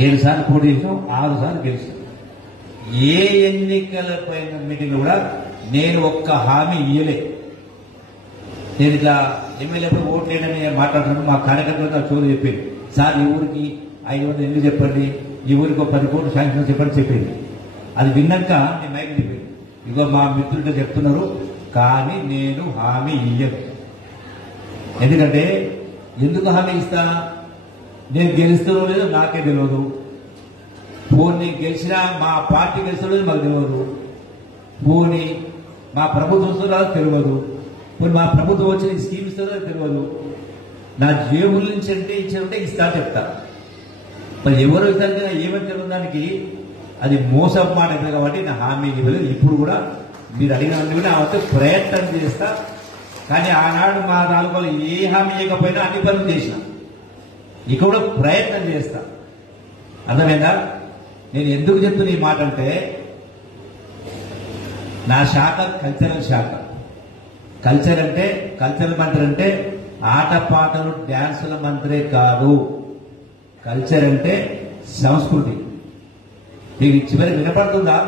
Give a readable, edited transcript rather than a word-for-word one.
7 సార్లు పోటీ చేసాం, 6 సార్లు గెలిచాం. ఏ ఎన్నికల పైన మీటింగ్ కూడా నేను ఒక్క హామీ ఇయ్యలే. నేను ఇట్లా ఎమ్మెల్యే ఓట్లు వేయడని మాట్లాడుతున్నాను. మా కార్యకర్తలు నాకు చోటు చెప్పింది, సార్ ఈ ఊరికి 500 ఎందుకు చెప్పండి, ఈ ఊరికి ఒక 10 కోట్లు శాంక్షన్ చెప్పండి చెప్పింది. అది విన్నాక నేను మైక్ చెప్పింది, ఇగో మా మిత్రులతో చెప్తున్నారు కానీ నేను హామీ ఇయ్యను. ఎందుకంటే ఎందుకు హామీ ఇస్తా, నేను గెలుస్తానో లేదో నాకే తెలియదు. పోనీ గెలిచినా మా పార్టీ గెలుస్తాడో మాకు తెలియదు. పోనీ మా ప్రభుత్వం వస్తుందో తెలియదు. పోనీ మా ప్రభుత్వం వచ్చిన స్కీమ్ ఇస్తుందో తెలియదు. నా జేబుల నుంచి అంటే ఇచ్చారంటే ఇస్తా చెప్తా. మరి ఎవరు ఇస్తారు కదా ఏమని తెలియదు. దానికి అది మోసం మాట అవుతుంది కాబట్టి నా హామీ ఇవ్వలేదు. ఇప్పుడు కూడా మీరు అడిగిన ఆమెతో ప్రయత్నం చేస్తా. కానీ ఆనాడు మా నాలుగు ఏ హామీ ఇవ్వకపోయినా అన్ని పనులు చేసిన, ఇక కూడా ప్రయత్నం చేస్తా. అర్థమైందా? నేను ఎందుకు చెప్తున్నా ఈ మాట అంటే, నా శాఖ కల్చరల్ శాఖ. కల్చరల్ మంత్రి అంటే ఆటపాటలు డ్యాన్సుల మంత్రే కాదు. కల్చర్ అంటే సంస్కృతి. మీకు చివరికి వినపడుతుందా?